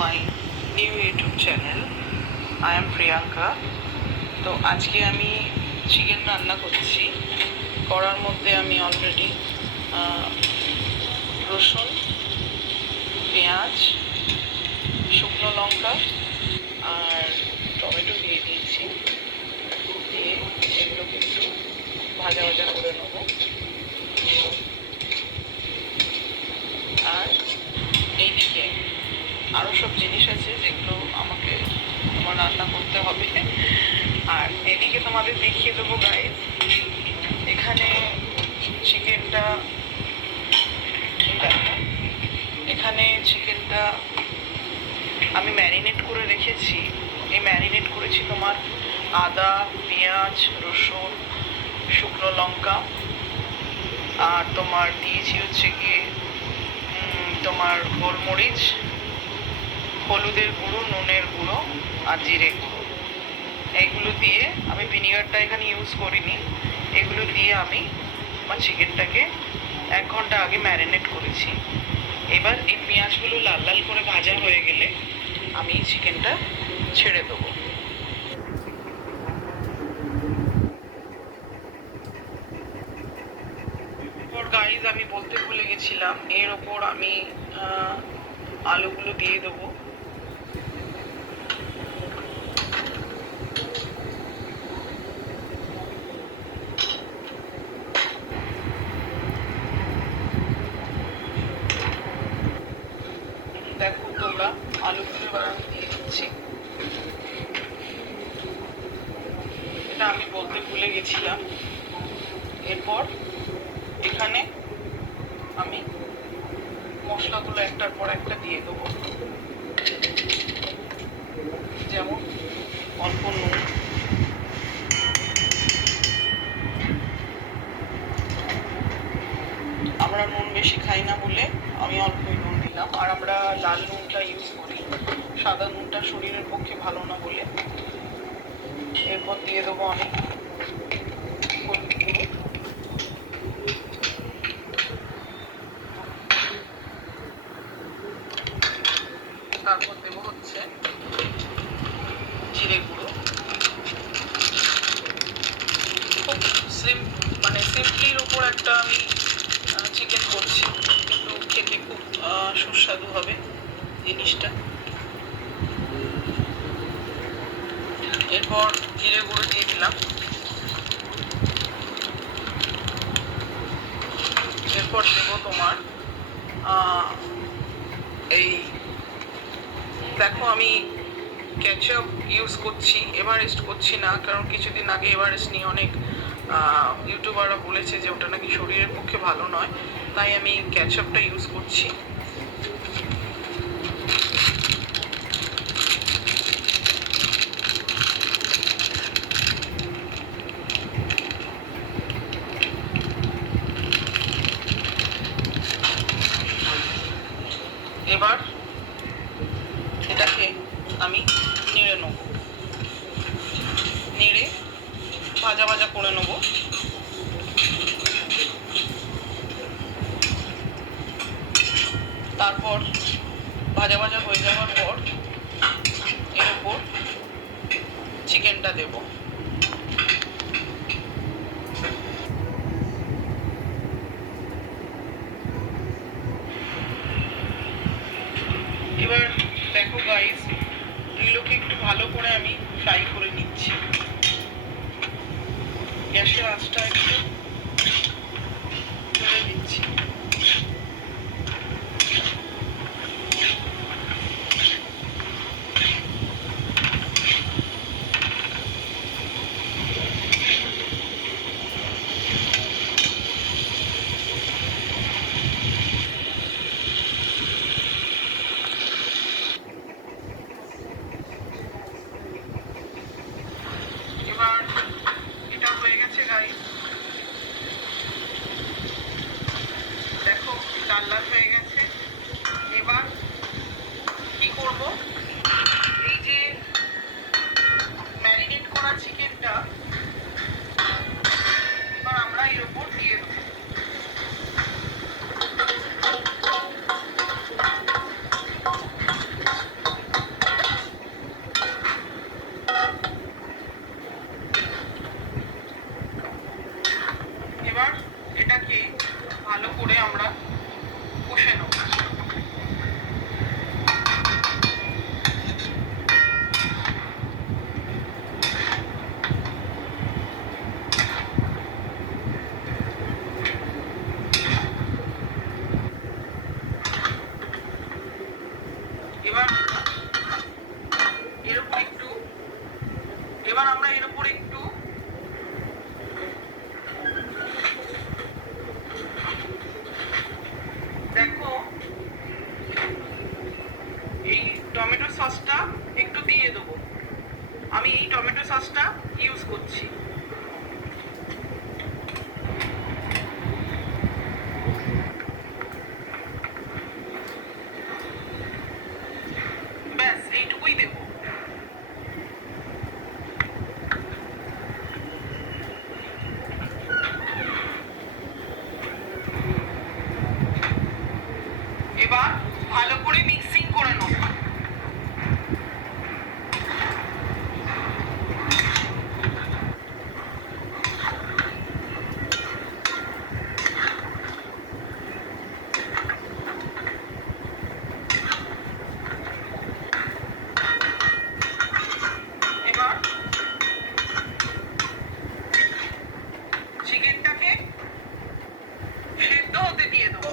my new YouTube channel. I am Priyanka. তো আজকে আমি চিকেন রান্না করছি। করার মধ্যে আমি অলরেডি রসুন, পেঁয়াজ, শুকনো লঙ্কা আর টমেটো দিয়ে দিয়েছি। দিয়ে এগুলোকে একটু ভাজা ভাজা করে নেব। আর এইদিকে আরও সব জিনিস আছে যেগুলো আমাকে তোমার রান্না করতে হবে। আর এদিকে তোমাদের দেখিয়ে দেবো গাইস, এখানে চিকেনটা দেখো, এখানে চিকেনটা আমি ম্যারিনেট করে রেখেছি। এই ম্যারিনেট করেছি তোমার আদা, পেঁয়াজ, রসুন, শুকনো লঙ্কা আর তোমার দিয়েছি হচ্ছে গিয়ে তোমার গোলমরিচ, হলুদের গুঁড়ো, নুনের গুঁড়ো আর জিরে গুঁড়ো। এইগুলো দিয়ে আমি ভিনিগারটা এখানে ইউজ করিনি। এগুলো দিয়ে আমি আমার চিকেনটাকে 1 ঘন্টা আগে ম্যারিনেট করেছি। এবার এই পেঁয়াজগুলো লাল লাল করে ভাজা হয়ে গেলে আমি চিকেনটা ছেড়ে দেবো। গাইজ আমি বলতে ভুলে গেছিলাম, এর ওপর আমি আলুগুলো দিয়ে দেবো। দেখো তোমরা, আলুগুলো এবার আমি দিয়ে দিচ্ছি। এটা আমি বলতে ভুলে গেছিলাম। এরপর এখানে আমি মশলাগুলো একটার পর একটা দিয়ে দেবো। যেমন অল্প নুন, আমরা নুন বেশি খাই না বলে আমি অল্পই নুন দিলাম। আর আমরা লাল নুনটা ইউজ করি, সাদা নুনটা শরীরের পক্ষে ভালো না বলে। এরপর দিয়ে দেবো আমি হলুদ গুঁড়ো, তারপর দেবো হচ্ছে জিরে গুঁড়ো। খুব সিম্পলির উপর একটা আমি চিকেন করছি, কিন্তু খেতে খুব সুস্বাদু হবে জিনিসটা। এরপর জিরে গুঁড়ো দিয়ে দিলাম। এরপর দেবো তোমার এই দেখো, আমি কেচাপ ইউজ করছি, এভারেস্ট করছি না, কারণ কিছুদিন আগে এভারেস্ট নিয়ে অনেক ইউটিউবাররা বলেছে যে ওটা নাকি শরীরের পক্ষে ভালো নয়, তাই আমি কেচাপটা ইউজ করছি। এবার এটাকে আমি নেড়ে নেব, নেড়ে ভাজা ভাজা করে নেব। তারপর ভাজা ভাজা হয়ে যাওয়ার পর এর উপর চিকেনটা দেব। এবার দেখো গাইস, এগুলোকে একটু ভালো করে আমি ফ্রাই করে নিচ্ছি। গ্যাসের আঁচটা একটু তুলে দিচ্ছি। এবার এটা হয়ে গেছে গাইস। এবার এর উপর একটু এবার আমরা এর উপর একটু দেখো এই টমেটো সসটা একটু দিয়ে দেবো। আমি এই টমেটো সসটা ইউজ করছি। ব্যাস এইটুকুই দেবো। এবার ভালো করে মিক্সিং করে নেব। এবার চিকেনটাকে সেদ্ধ হতে দিয়ে দেবো।